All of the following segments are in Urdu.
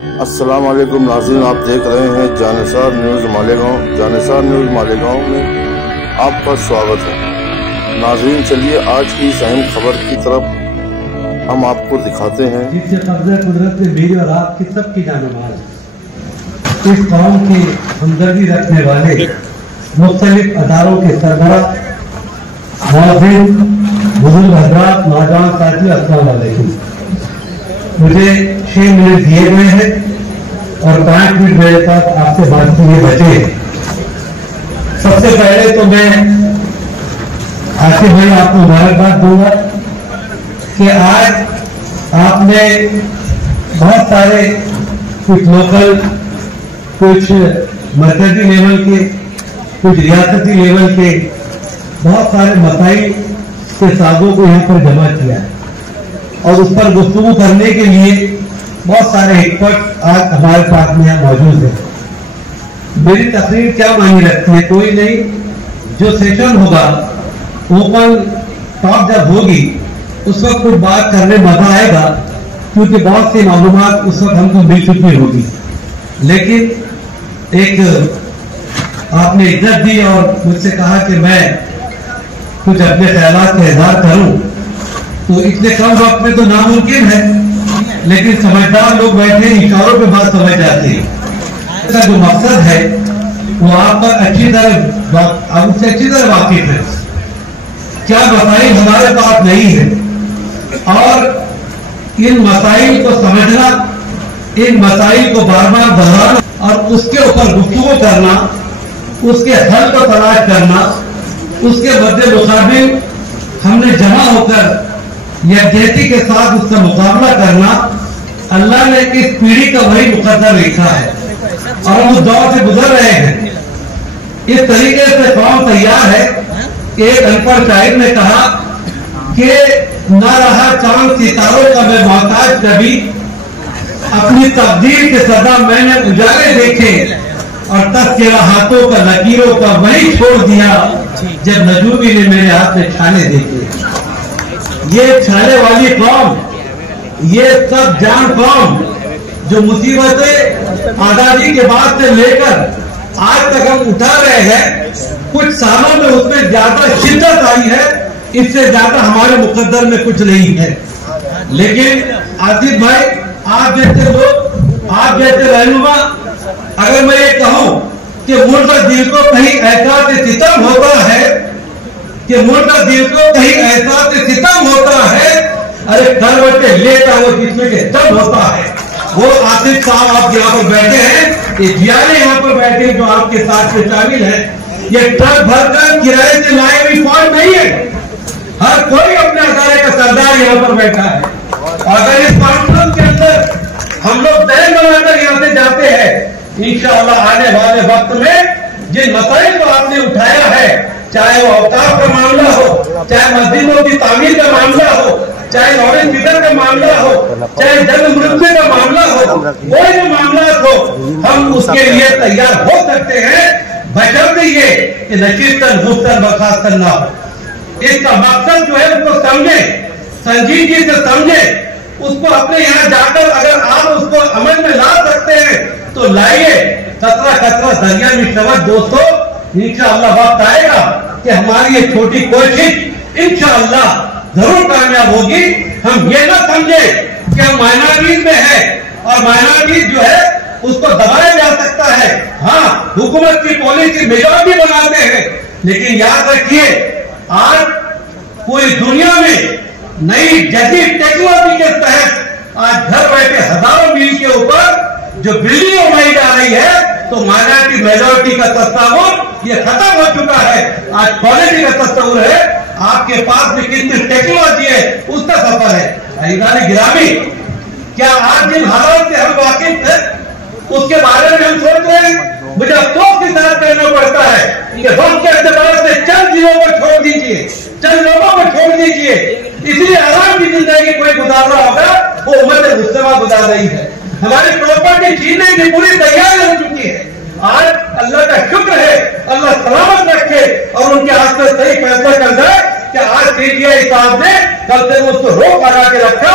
السلام علیکم ناظرین، آپ دیکھ رہے ہیں جانثار نیوز مالیگاؤں۔ جانثار نیوز مالیگاؤں میں آپ کا سواگت ہے۔ ناظرین چلیے آج کی اس اہم خبر کی طرف ہم آپ کو دکھاتے ہیں۔ جس سے قبضہ قدرت میں میری اور آپ کی سب کی جان و مال، اس قوم کی ہمدردی رکھنے والے مختلف اداروں کے سربراہ، معزز بزرگ حضرات، نوجوان ساتھیوں، السلام علیکم۔ مجھے 6 منٹ دیے گئے ہیں اور 5 منٹ میرے پاس آپ سے بات کے لیے بچے ہیں۔ سب سے پہلے تو میں آصف بھائی آپ کو مبارکباد دوں گا کہ آج آپ نے بہت سارے کچھ لوکل، کچھ مرکزی لیول کے، کچھ ریاستی لیول کے بہت سارے مسائل کے سازوں کو یہاں پر جمع کیا ہے اور اس پر گفتگو کرنے کے لیے بہت سارے ایکسپرٹ آج ہمارے ساتھ میں یہاں موجود ہیں۔ میری تقریر کیا معنی رکھتی ہے؟ کوئی نہیں، جو سیشن ہوگا اوپن ٹاپ جب ہوگی اس وقت کچھ بات کرنے مزہ آئے گا، کیونکہ بہت سی معلومات اس وقت ہم کو مل چکی ہوگی، لیکن ایک آپ نے عزت دی اور مجھ سے کہا کہ میں کچھ اپنے خیالات کا اظہار کروں، تو اتنے کم وقت میں تو ناممکن ہے، لیکن سمجھدار لوگ بیٹھے اشاروں پہ بات سمجھ جاتے ہیں۔ اس کا جو مقصد ہے وہ آپ پر اچھی طرح واقف ہے، کیا مسائل ہمارے پاس نہیں ہے، اور ان مسائل کو سمجھنا، ان مسائل کو بار بار دہرانا اور اس کے اوپر گفتگو کرنا، اس کے حل کو تلاش کرنا، اس کے مد مقابل ہم نے جمع ہو کر یکجہتی کے ساتھ اس کا مقابلہ کرنا، اللہ نے اس پیڑھی کا وہی مقدر لکھا ہے اور ہم اس دور سے گزر رہے ہیں۔ اس طریقے سے قوم تیار ہے۔ ایک انپڑھ شاعر نے کہا کہ نہ رہا چاند ستاروں کا میں محتاج کبھی، اپنی تقدیر کے سزا میں نے اجالے دیکھے اور تذکرہ ہاتھوں کا لکیروں کا وہی چھوڑ دیا جب نجومی نے میرے ہاتھ میں چھانے دیکھے۔ یہ چھانے والی قوم، یہ سب جان قوم جو مصیبتیں آزادی کے بعد سے لے کر آج تک ہم اٹھا رہے ہیں، کچھ سالوں میں اس میں زیادہ شدت آئی ہے، اس سے زیادہ ہمارے مقدر میں کچھ نہیں ہے۔ لیکن آصف بھائی، آپ جیسے لوگ، آپ جیسے رہنما، اگر میں یہ کہوں کہ ملک کا دل کو کہیں احساس ستم ہوتا ہے، کہ ملک کا دل کو کہیں احساس ستم ہوتا ہے، ارے کروٹے لیتا وہ جس میں کہ دم ہوتا ہے، وہ آصف صاحب آپ یہاں پر بیٹھے ہیں، یہ جیالے یہاں پر بیٹھے ہیں جو آپ کے ساتھ میں شامل ہیں۔ یہ ٹرک بھر کر کرائے سے لائے ہوئی فوج نہیں ہے، ہر کوئی اپنے ادارے کا سردار یہاں پر بیٹھا ہے، اور اگر اس کانفرنس کے اندر ہم لوگ طے بنا کر یہاں سے جاتے ہیں، انشاءاللہ آنے والے وقت میں جن مسائل کو آپ نے اٹھایا ہے، چاہے وہ اوقاف کا معاملہ ہو، چاہے مسجدوں کی تعمیر کا معاملہ ہو، چاہے نارتھ فکر کا معاملہ ہو، چاہے جنگ مرتبے کا معاملہ ہو، کوئی بھی معاملات ہو، ہم اس کے لیے تیار ہو سکتے ہیں، بشرطے یہ کہ نشستاً گفتاً برخاستاً نہ ہو۔ اس کا مقصد جو ہے اس کو سمجھیں، سنجیدگی سے سمجھیں، اس کو اپنے یہاں جا کر اگر آپ اس کو عمل میں لا سکتے ہیں تو لائیے۔ قطرہ قطرہ دریا میں شبد دوستو، انشاءاللہ وقت آئے گا کہ ہماری یہ چھوٹی کوشش انشاءاللہ ضرور کامیاب ہوگی۔ ہم یہ نہ سمجھیں کہ ہم مائنارٹیز میں ہیں اور مائنارٹیز جو ہے اس کو دبایا جا سکتا ہے۔ ہاں، حکومت کی پالیسی میجورٹی بناتے ہیں، لیکن یاد رکھیے آج پوری دنیا میں نئی جدید ٹیکنالوجی کے تحت آج گھر بیٹھے ہزاروں میل کے اوپر جو بلڈنگیں بنائی جا رہی ہے، تو مائنارٹی میجورٹی کا تصور یہ ختم ہو چکا ہے۔ آج پالیسی کا تصور ہے، آپ کے پاس میں کتنی ٹیکنالوجی ہے اس کا سفر ہے۔ عزیزان گرامی، کیا آج جن حالات سے ہم واقف ہیں اس کے بارے میں ہم سوچ رہے ہیں؟ مجھے افسوس کے ساتھ کہنا پڑتا ہے کہ وقت کے اعتبار سے چند چیزوں کو چھوڑ دیجیے، چند لوگوں کو چھوڑ دیجیے، اس لیے آرام کی زندگی کوئی گزار رہا ہوگا، وہ امت مسلمہ گزار رہی ہے۔ ہماری پراپرٹی چیزیں بھی پوری تیار ہو چکی ہے۔ آج اللہ کا شکر ہے، اللہ سلامت رکھے اور ان کے ہاتھ میں صحیح فیصلہ کر جائے کہ آج CBI صاحب نے کل سے اس کو روک لگا کے رکھا،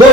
2